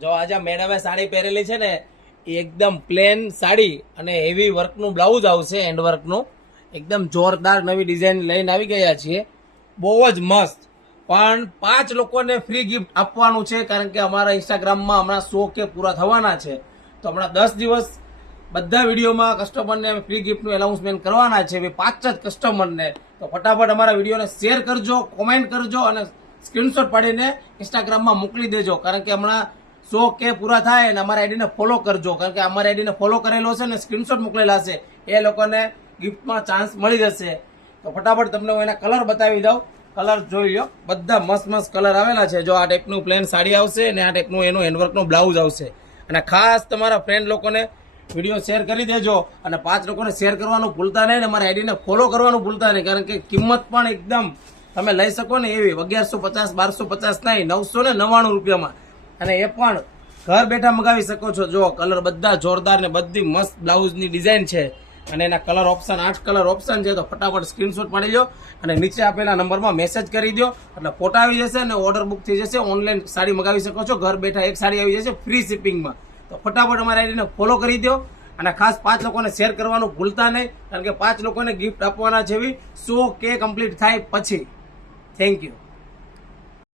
જો આજે મેડમે સાડી પહેરેલી છે ને એ એકદમ પ્લેન સાડી અને હેવી વર્કનું બ્લાઉઝ આવશે, હેન્ડ વર્કનું. એકદમ જોરદાર નવી ડિઝાઇન લઈને આવી ગયા છીએ, બહુ જ મસ્ત. પણ 5 લોકોને ફ્રી ગિફ્ટ આપવાનું છે, કારણ કે અમારા ઇન્સ્ટાગ્રામમાં હમણાં 100K પૂરા થવાના છે. તો હમણાં 10 દિવસ બધા વિડીયોમાં કસ્ટમરને ફ્રી ગિફ્ટનું એનાઉન્સમેન્ટ કરવાના છે, 5 જ કસ્ટમરને. તો ફટાફટ અમારા વિડીયોને શેર કરજો, કોમેન્ટ કરજો અને સ્ક્રીનશોટ પાડીને ઇન્સ્ટાગ્રામમાં મોકલી દેજો, કારણ કે હમણાં 100K પૂરા થાય અને અમારા આઈડીને ફોલો કરજો, કારણ કે અમારા આઈડીને ફોલો કરેલો છે ને સ્ક્રીનશોટ મોકલેલા છે, એ લોકોને ગિફ્ટમાં ચાન્સ મળી જશે. તો ફટાફટ તમને હું એના કલર બતાવી દઉં. કલર જોઈ લો, બધા મસ્ત મસ્ત કલર આવેલા છે. જો આ ટાઈપનું પ્લેન સાડી આવશે અને આ ટાઈપનું એનું હેન્ડવર્કનું બ્લાઉઝ આવશે. અને ખાસ તમારા ફ્રેન્ડ લોકોને વિડીયો શેર કરી દેજો અને 5 લોકોને શેર કરવાનું ભૂલતા નહીં, અને અમારા આઈડીને ફોલો કરવાનું ભૂલતા નહીં, કારણ કે કિંમત પણ એકદમ તમે લઈ શકો ને એવી 1150 1250 નહીં, 999 રૂપિયામાં. અને એ પણ ઘર બેઠા મગાવી શકો છો. જો કલર બધા જોરદાર ને બધી મસ્ત બ્લાઉઝની ડિઝાઇન છે, અને એના કલર ઓપ્શન 8 કલર ઓપ્શન છે. તો ફટાફટ સ્ક્રીનશોટ પાડી લો અને નીચે આપેલા નંબરમાં મેસેજ કરી દો, એટલે ફોટા આવી જશે અને ઓર્ડર બુક થઈ જશે. ઓનલાઈન સાડી મગાવી શકો છો, ઘર બેઠા એક સાડી આવી જશે ફ્રી શિપિંગમાં. તો ફટાફટ અમારા આઈડીને ફોલો કરી દો અને ખાસ 5 લોકોને શેર કરવાનું ભૂલતા નહીં, કારણ કે 5 લોકોને ગિફ્ટ આપવાના છે 100K કમ્પ્લીટ થાય પછી. Thank you.